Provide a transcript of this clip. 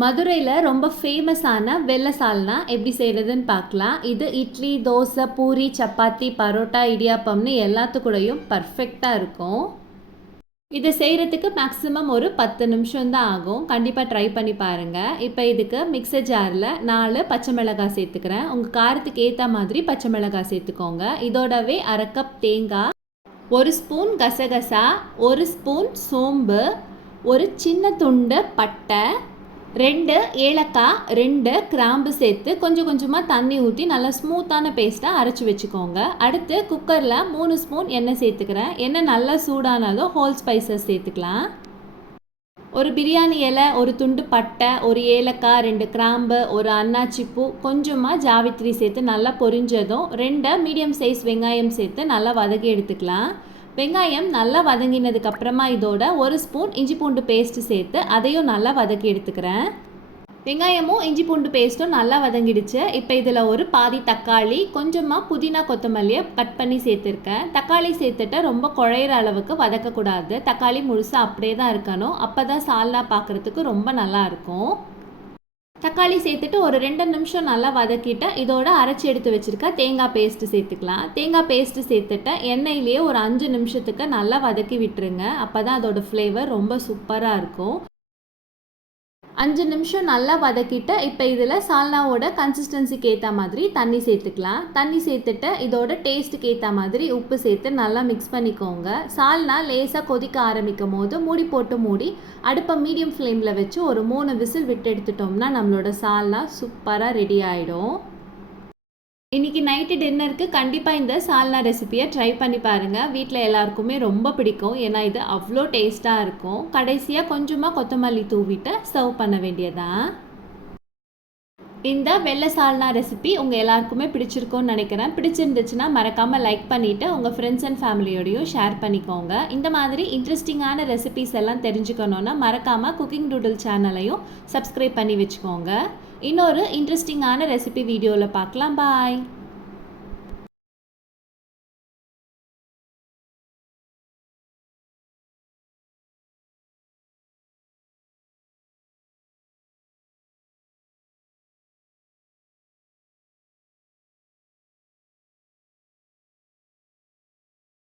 மதுரையில் ரொம்ப ஃபேமஸான வெள்ளை சால்னா எப்படி செய்கிறதுன்னு பார்க்கலாம். இது இட்லி தோசை பூரி சப்பாத்தி பரோட்டா இடியாப்பம்னு எல்லாத்துக்கூடயும் பர்ஃபெக்டாக இருக்கும். இதை செய்கிறதுக்கு மேக்ஸிமம் ஒரு பத்து நிமிஷம் தான் ஆகும். கண்டிப்பாக ட்ரை பண்ணி பாருங்கள் இப்போ இதுக்கு மிக்சர் ஜாரில் நாலு பச்சை மிளகாய் சேர்த்துக்கிறேன். உங்கள் காரத்துக்கு ஏற்ற மாதிரி பச்சை மிளகாய் சேர்த்துக்கோங்க. இதோடவே அரை கப் தேங்காய் ஒரு ஸ்பூன் கசகசா ஒரு ஸ்பூன் சோம்பு ஒரு சின்ன துண்டு பட்டை ரெண்டு ஏலக்காய் ரெண்டு கிராம்பு சேர்த்து கொஞ்சம் கொஞ்சமாக தண்ணி ஊற்றி நல்லா ஸ்மூத்தான பேஸ்ட்டாக அரைச்சி வச்சுக்கோங்க. அடுத்து குக்கரில் மூணு ஸ்பூன் எண்ணெய் சேர்த்துக்கிறேன். எண்ணெய் நல்லா சூடானதும் ஹோல் ஸ்பைசஸ் சேர்த்துக்கலாம். ஒரு பிரியாணி இலை ஒரு துண்டு பட்டை ஒரு ஏலக்காய் ரெண்டு கிராம்பு ஒரு அன்னாச்சி பூ கொஞ்சமாக ஜாவித்ரி சேர்த்து நல்லா பொரிஞ்சதும் ரெண்டு மீடியம் சைஸ் வெங்காயம் சேர்த்து நல்லா வதக்கி எடுத்துக்கலாம். வெங்காயம் நல்லா வதங்கினதுக்கு அப்புறமா இதோட ஒரு ஸ்பூன் இஞ்சி பூண்டு பேஸ்ட்டு சேர்த்து அதையும் நல்லா வதக்கி எடுத்துக்கிறேன். வெங்காயமும் இஞ்சி பூண்டு பேஸ்ட்டும் நல்லா வதங்கிடுச்சு. இப்போ இதில் ஒரு பாதி தக்காளி கொஞ்சமாக புதினா கொத்தமல்லியை கட் பண்ணி சேர்த்துருக்கேன். தக்காளி சேர்த்துட்டு ரொம்ப குழையிற அளவுக்கு வதக்கக்கூடாது. தக்காளி முழுசாக அப்படியே தான் இருக்கணும். அப்போ தான் சால்னா பார்க்குறதுக்கு ரொம்ப நல்லா இருக்கும். தக்காளி சேர்த்துட்டு ஒரு ரெண்டு நிமிஷம் நல்லா வதக்கிட்டு இதோட அரைச்சி எடுத்து வச்சுருக்க தேங்காய் பேஸ்ட்டு சேர்த்துக்கலாம். தேங்காய் பேஸ்ட்டு சேர்த்துட்டு எண்ணெயிலேயே ஒரு அஞ்சு நிமிஷத்துக்கு நல்லா வதக்கி விட்டுருங்க. அப்போ தான் அதோடய ஃப்ளேவர் ரொம்ப சூப்பராக இருக்கும். அஞ்சு நிமிஷம் நல்லா வதக்கிட்டு இப்போ இதில் சால்னாவோட கன்சிஸ்டன்சிக்கு ஏற்ற மாதிரி தண்ணி சேர்த்துக்கலாம். தண்ணி சேர்த்துட்டு இதோட டேஸ்ட்டுக்கு ஏற்ற மாதிரி உப்பு சேர்த்து நல்லா மிக்ஸ் பண்ணிக்கோங்க. சால்னா லேசாக கொதிக்க ஆரம்பிக்கும் போது மூடி போட்டு மூடி அடுப்பை மீடியம் ஃப்ளேமில் வச்சு ஒரு மூணு விசில் விட்டு எடுத்துட்டோம்னா நம்மளோட சால்னா சூப்பராக ரெடி ஆகிடும் இன்றைக்கி நைட்டு டின்னருக்கு கண்டிப்பாக இந்த சால்னா ரெசிபியை ட்ரை பண்ணி பாருங்கள் வீட்டில் எல்லாருக்குமே ரொம்ப பிடிக்கும். ஏன்னா இது அவ்வளோ டேஸ்ட்டாக இருக்கும். கடைசியாக கொஞ்சமாக கொத்தமல்லி தூவிட்டு சர்வ் பண்ண வேண்டியதான் இந்த வெள்ளை சால்னா ரெசிபி உங்கள் எல்லாருக்குமே பிடிச்சிருக்கும்னு நினைக்கிறேன். பிடிச்சிருந்துச்சுன்னா மறக்காமல் லைக் பண்ணிவிட்டு உங்கள் ஃப்ரெண்ட்ஸ் அண்ட் ஃபேமிலியோடையும் ஷேர் பண்ணிக்கோங்க. இந்த மாதிரி இன்ட்ரெஸ்டிங்கான ரெசிபிஸ் எல்லாம் தெரிஞ்சுக்கணுன்னா மறக்காமல் குக்கிங் டூடில் சேனலையும் சப்ஸ்கிரைப் பண்ணி வச்சுக்கோங்க. இன்னொரு இன்ட்ரெஸ்டிங்கான ரெசிபி வீடியோவில் பார்க்கலாம். பாய்